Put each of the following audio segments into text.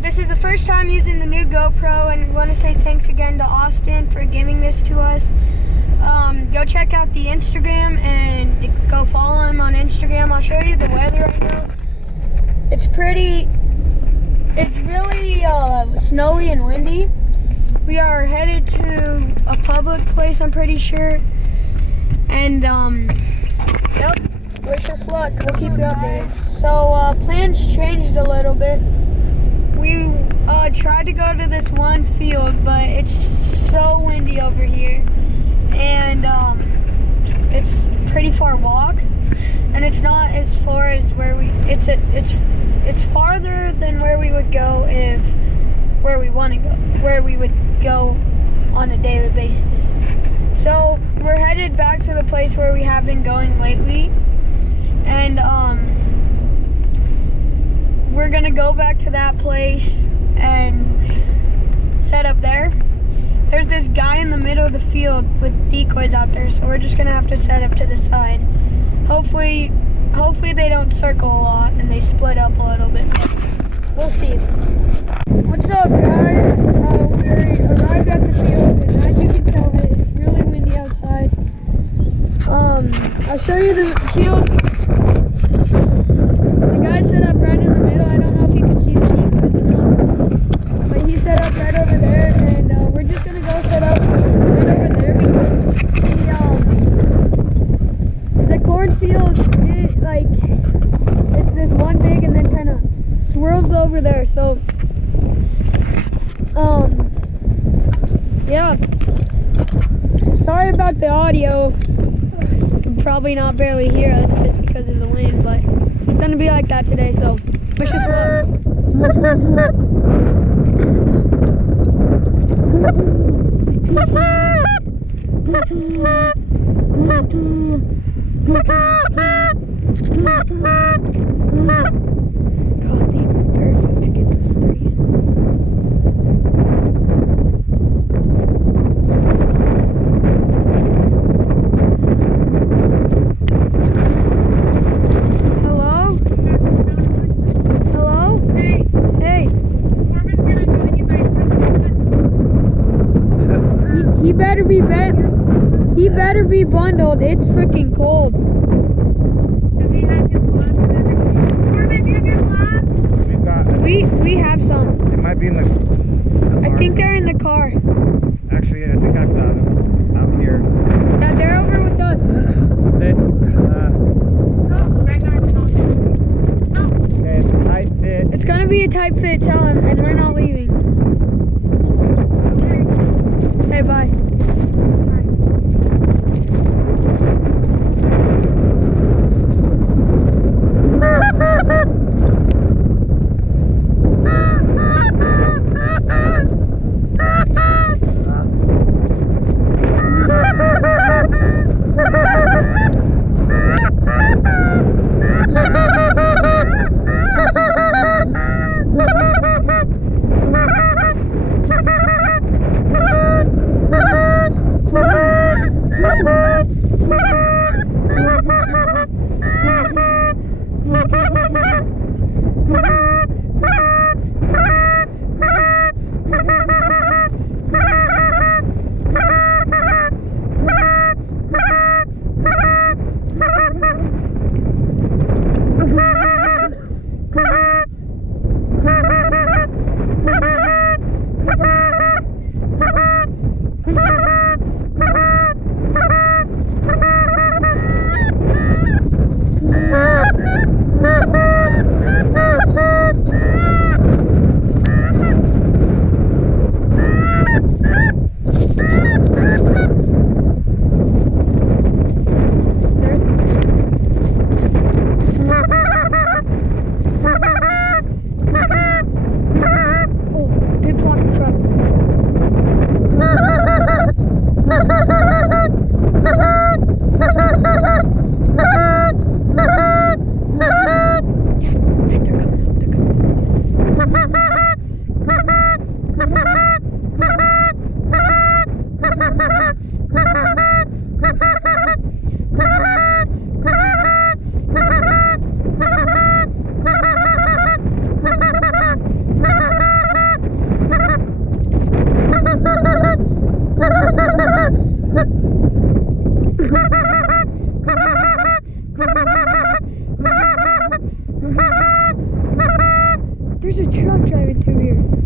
This is the first time using the new GoPro, and we want to say thanks again to Austin for giving this to us. Go check out the Instagram and go follow him on Instagram. I'll show you the weather right now. It's really snowy and windy. We are headed to a public place, I'm pretty sure. And yep, wish us luck. We'll keep you updated. So plans changed a little bit. We tried to go to this one field, but it's so windy over here, and it's pretty far walk, and it's not as far as where we. It's farther than where we would go where we would go on a daily basis. So we're headed back to the place where we have been going lately, and we're gonna go back to that place and set up there. There's this guy in the middle of the field with decoys out there, so we're just gonna have to set up to the side. Hopefully they don't circle a lot and they split up a little bit. We'll see. What's up, guys? We arrived at the field, and as you can tell, it's really windy outside. I'll show you the field. The guy set up right in the middle. I don't know if you can see the decoys or not, but he set up right over there, and we're just gonna go set up right over there because the cornfield, it's this one big and then kind of swirls over there. So yeah, sorry about the audio. You can probably not barely hear us just because of the wind, but it's gonna be like that today, so wish us luck. God, they were perfect to get those three in. He better be bundled. It's freaking cold. We have some. It might be in the car. I think they're in the car. Actually, I think I've got them out here. Yeah, they're over with us. Okay, it's a tight fit. It's gonna be a tight fit, tell him, and we're not leaving. Hey, bye. There's a truck driving through here.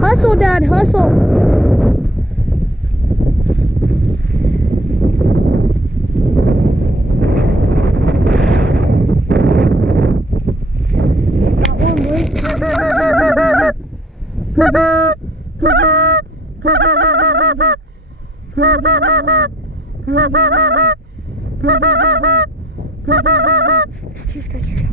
Hustle, Dad, hustle. Got one, boys. Jeez, guys, straight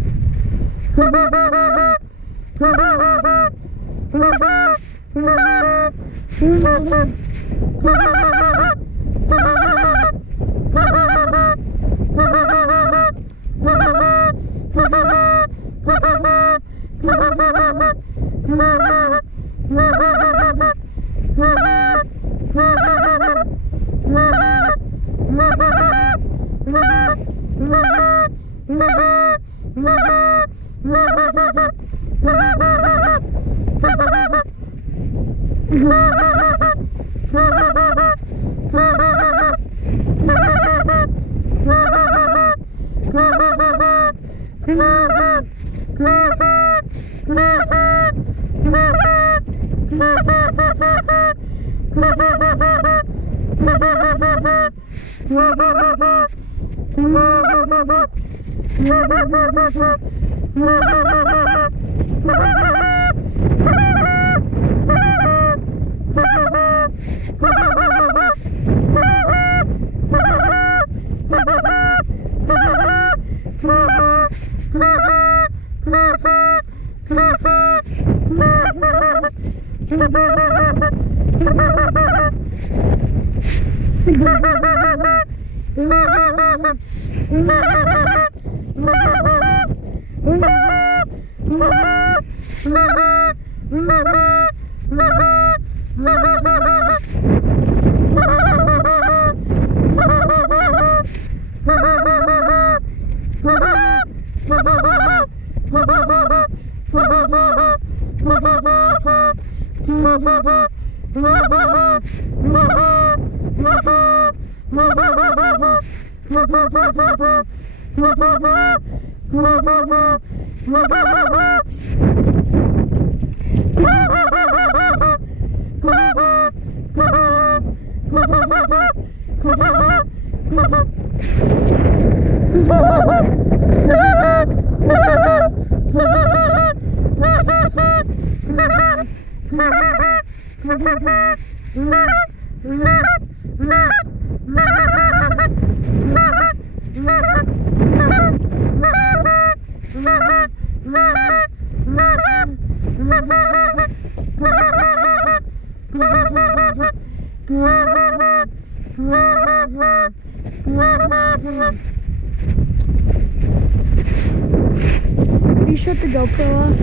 You shut the GoPro off.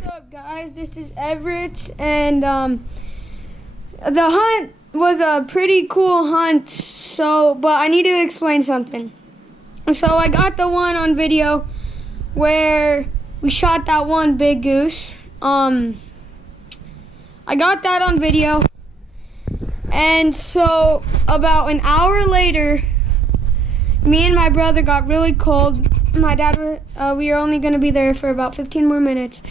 What's up, guys? This is Everett, and the hunt was a pretty cool hunt. But I need to explain something. So I got the one on video where we shot that one big goose. I got that on video, and so about an hour later, me and my brother got really cold. My dad, we were only going to be there for about 15 more minutes.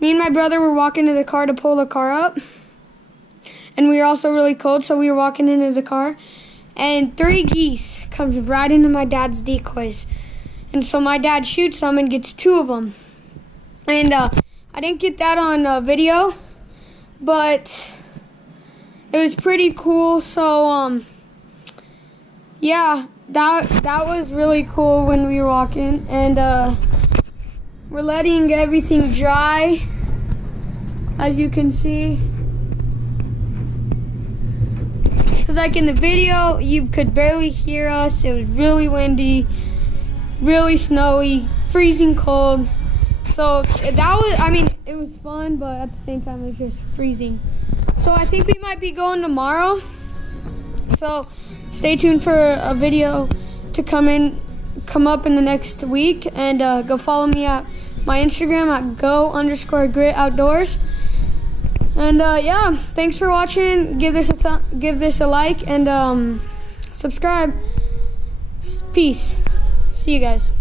Me and my brother were walking to the car to pull the car up. And we were also really cold, so we were walking into the car. And 3 geese comes right into my dad's decoys. And so my dad shoots them and gets 2 of them. And I didn't get that on video, but it was pretty cool. So, yeah. That was really cool when we were walking, and we're letting everything dry, as you can see. Because like in the video, you could barely hear us. It was really windy, really snowy, freezing cold. So that was, I mean, it was fun, but at the same time, it was just freezing. So I think we might be going tomorrow. So stay tuned for a video to come up in the next week, and go follow me at my Instagram at go_grit_outdoors. And yeah, thanks for watching. Give this a like, and subscribe. Peace. See you guys.